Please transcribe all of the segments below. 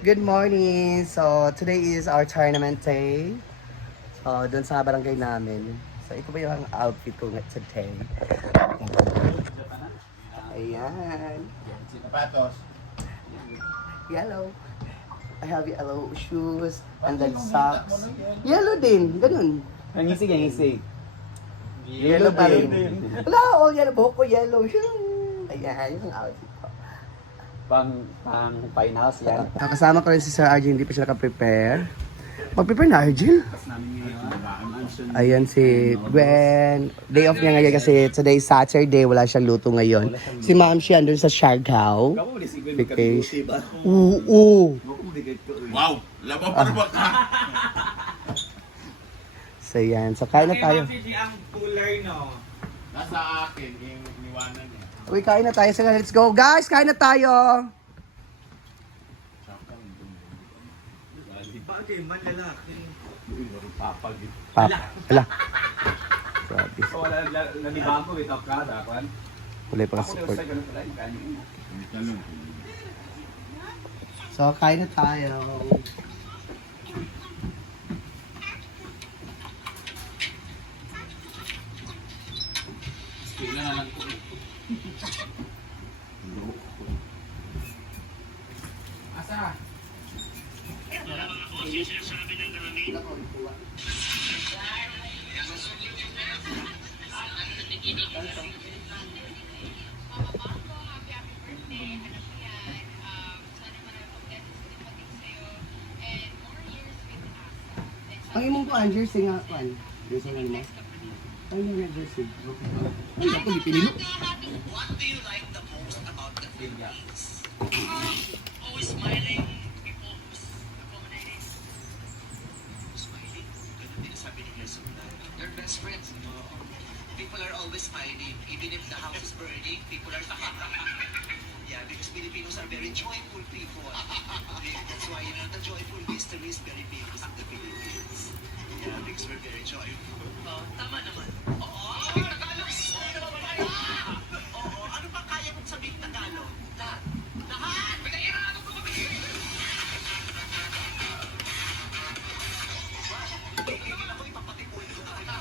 Good morning! So, today is our tournament day. So, dun sa barangay namin. So, ito ba yung outfit ko today? Ayan. Sapatos. Yellow. I have yellow shoes and then socks. Yellow din. Ganun. Ang isig, ang isig. Yellow pa rin. Wala, all yellow. Buhok ko yellow. Ayan, yung outfit ko. Pang fine house yan. Kasama ko rin si Sir Arjun, hindi pa siya naka-prepare. Mag-prepare na, Arjun. Ayan si Gwen. Day off niya ngayon kasi today Saturday, wala siyang luto ngayon. Si Ma'am siya andun sa Siargao. Vacation. Oo. Wow! Laban pa rin ba ka? So yan. So kain na tayo. ang cooler, no? Nasa akin, yung niwanan niya. Uy, kain na tayo. So let's go. Guys, kain na tayo. Bagay, man lalaki. Papag. Papa. Ala. Grabe. So, wala nalibahan ko without ka, dapat. Wala pa Ako support. sa ganun pala, yung kanin. So kain na tayo. Tingnan na lang ko. Asa? Ang imong ko, jersey nga, Juan. Jersey nga mo. Ay, nga jersey. Ay, ako, di pinilo. Always smiling, people accommodating. Smiling, ganun din sabi ni Jesus na they're best friends. People are always smiling, even if the house is burning, people are yeah, because Filipinos are very joyful people. That's why, the joyful mystery is very big in the Philippines. Yeah, because we're very joyful. Oh, tama naman. Oo, Tagalog. Oo, ano pa kaya mong sabihin Tagalog? Lahat. Lahat! Pinahirapan ko kami! Hindi ako ipapatipon ko talaga.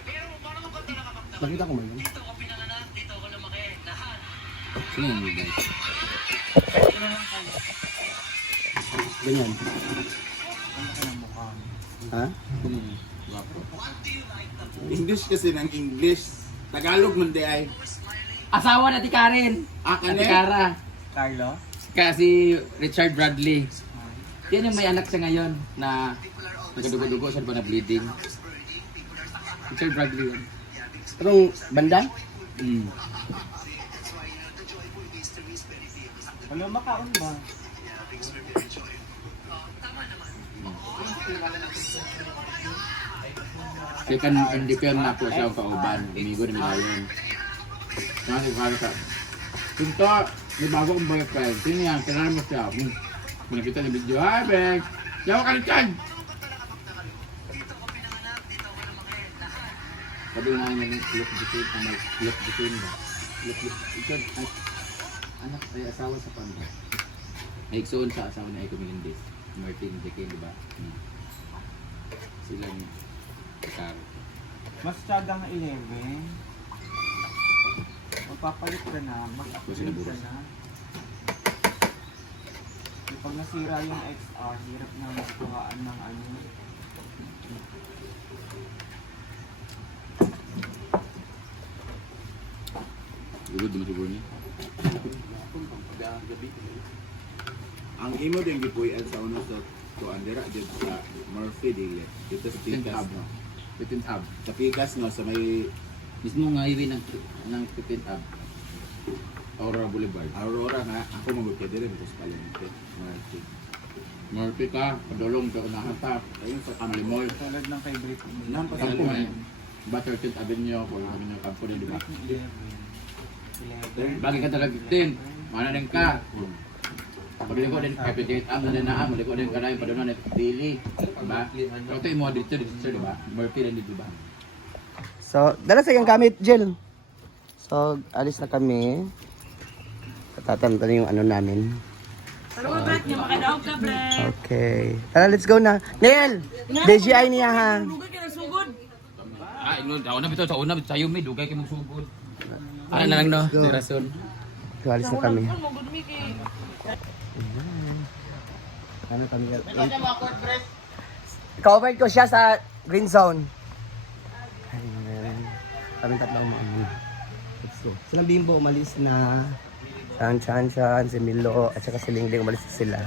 Pero parang ang ganda nakakamdaman. Nakita ko man yun. Dito ako pinanganak, dito ako lumaki. Lahat. Sino yung guys? Ganyan. Ha? English kasi ng English. Tagalog man di ay. Asawa na ti Karen. Ah, Ati kani? Kara. Carlo? Kasi Richard Bradley. Yan yung may anak siya ngayon na nagdugo-dugo siya pa na bleeding. Richard Bradley yan. Anong banda? Mm. Ano, makaon ba? Kaya kan hindi ko na ako siya kauban. Umigo na nila yun. Kasi kaya ka. Punto, may bago kong boyfriend. Sino yan? Kilala mo siya. Kung nakita na video, hi Bek! Yawa ka rin. Sabi nga namin, look between, look between ba? Ikon, anak, ay asawa sa panda. Ay iksoon sa asawa na Eko Melendez. Martin Deque, di ba? Sila niya. Karo. Mas tsaga nga 11. Magpapalit ka na, mag-upgrade ka na. Pag nasira yung XR, hirap na magkuhaan ng ano. Igod mo siguro niya. Ang imo din gipuy-an sa uno sa Andera dito sa Murphy dili. Dito sa Tintab no. Pitin Ab. Sa Pikas no sa may Mismo nga highway ng Pitin Ab. Aurora Boulevard. Aurora nga ako magugkay dire dito sa Palengke. Murphy. Murphy ka, padulong ka unahan pa. Ayun sa Family Mall. Tulad ng favorite mo. Nan pa sa Kampo na yun. Ba 13th Avenue, kung ano yung kampo na, di ba? 11. Bagi ka talaga 15. Mana din ka. Pagliko din, kay Pitin Ab na din na, maliko din ka na yung padulong na Dili. Diba? Pero ito yung mga dito, di ba? Murphy rin di ba? So, dala sa iyang gamit, Jill. So, alis na kami. Tatantan yung ano namin. Okay. Tara, let's go na. Neil! DJI niya ha. Ay, no, sa una bitaw tayo may dugay kay mong sugod. Ano na lang no, di rason. So, alis na kami. Ano kami? Covered ko siya sa green zone. Kami tatlong mga. Let's go. Sila Bimbo umalis na. Chan, si Milo, at saka si Lingling umalis na sila.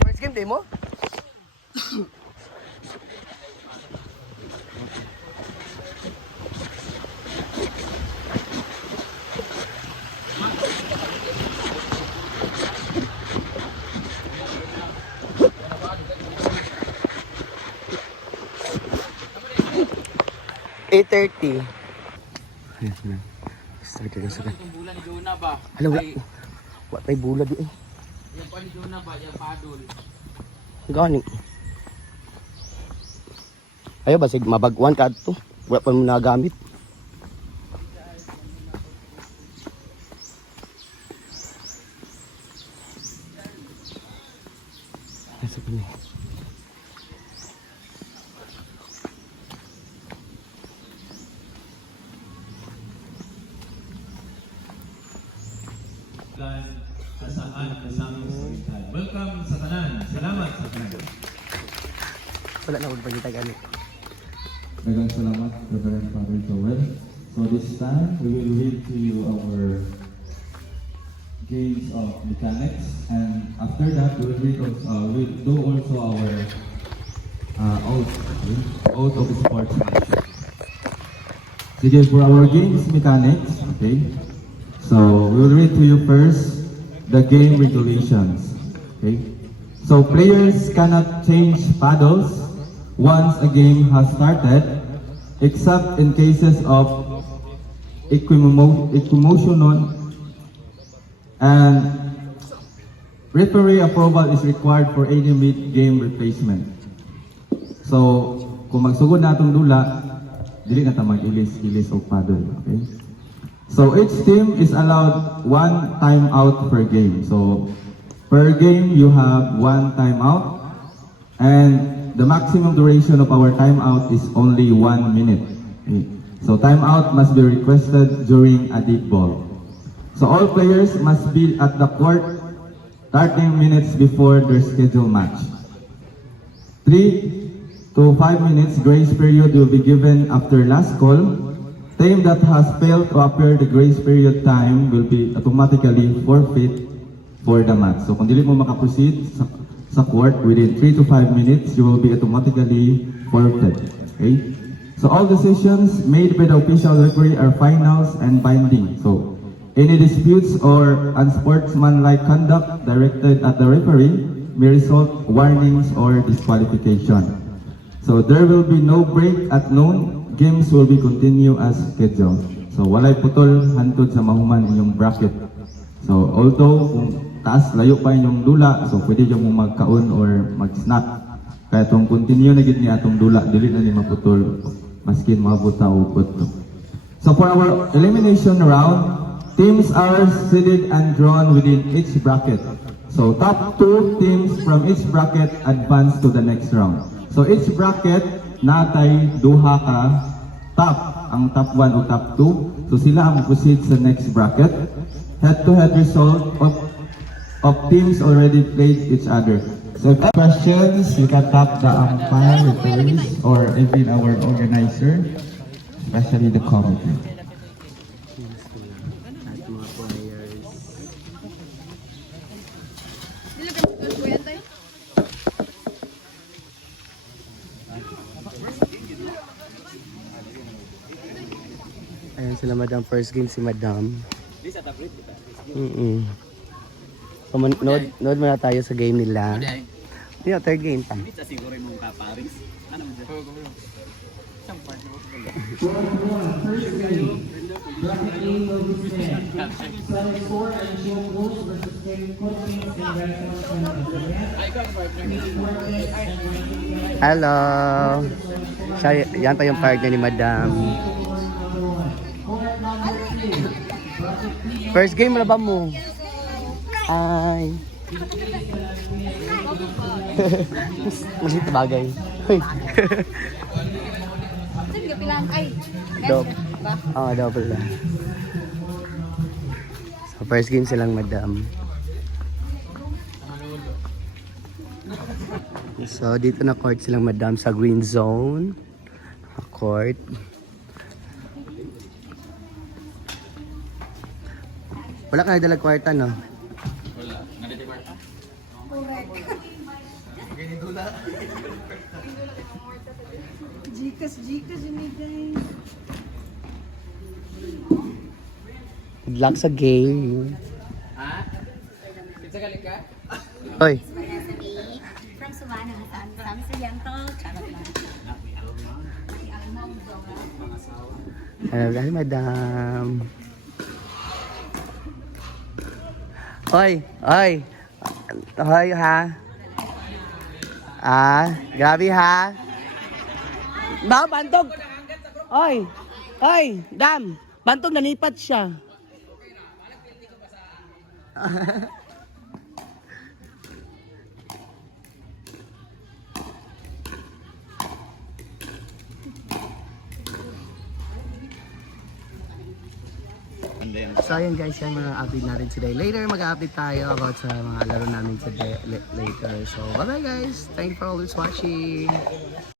First game day mo? $8:30. Ayan na. Start na sa Itong bulan ni Jonah ba? Hala, wala tayo bula di eh. Yung pa ni Jonah ba, yung padol. Gani. Ayaw ba, sig mabagwan ka ito. Wala pa mo nagamit. Nasa pa niya. Welcome sa tanan. Salamat sa tanan. Wala na, huwag pa kita gani. Dagang salamat, Reverend Father Joel. So this time, we will read to you our games of mechanics, and after that, we will do also our oath of sportsmanship. Sige, for our games mechanics, okay? So we will read to you first the game regulations. Okay? So players cannot change paddles once a game has started, except in cases of equimotion, and referee approval is required for any mid-game replacement. So kung magsugod na itong dula, dili na ta mag-ilis o paddle. Okay? So each team is allowed one timeout per game. So per game you have one timeout, and the maximum duration of our timeout is only 1 minute. Okay. So timeout must be requested during a deep ball. So all players must be at the court 30 minutes before their scheduled match. 3 to 5 minutes grace period will be given after last call. Team that has failed to appear the grace period time will be automatically forfeit for the match. So kung dili mo makaproceed sa court within 3 to 5 minutes, you will be automatically forfeited. Okay? So all decisions made by the official referee are finals and binding. So any disputes or unsportsmanlike conduct directed at the referee may result warnings or disqualification. So there will be no break at noon. Games will be continue as scheduled. So walay putol hantod sa mahuman inyong bracket. So although kung taas layo pa inyong dula, so pwede yung magkaon or mag-snack. Kaya itong continue na gid ni atong dula, dili na ni maputol maskin maabot ta og putol. So for our elimination round, teams are seeded and drawn within each bracket. So top 2 teams from each bracket advance to the next round. So each bracket natay duha ka top, ang top 1 o top 2. So sila ang proceed sa next bracket. Head-to-head result of teams already played each other. So if questions, you can tap the umpire, referees, or even our organizer, especially the committee. Ayan sila Madam. First game si Madam. So nood muna tayo sa game nila. Yeah, third game pa. Siguro yung mga kaparis. Ano mo dyan? Hello. Siya, yan pa yung partner ni Madam. First game na ba mo? Ay. Malit bagay. Hoy. Sige, pilang ay. Double. Double lang. So, first game silang madam. So, dito na court silang madam sa green zone. Court. Wala ka nagdalag kwarta, no? Wala. Nandito ba? Jikas ini guys. Good luck sa game. Ha? Pizza galing ka? Hoy. From Sumana, saan sa Yanto, charot lang. Hello, madam. Hoy, hoy. Hoy, ha? Grabe ha? Ba, bantog! Hoy! Hoy! Dam! Bantog, nanipat siya. So ayun guys, yan mga update natin today. Later mag-update tayo about sa mga laro namin today later. So bye bye guys. Thank you for always watching.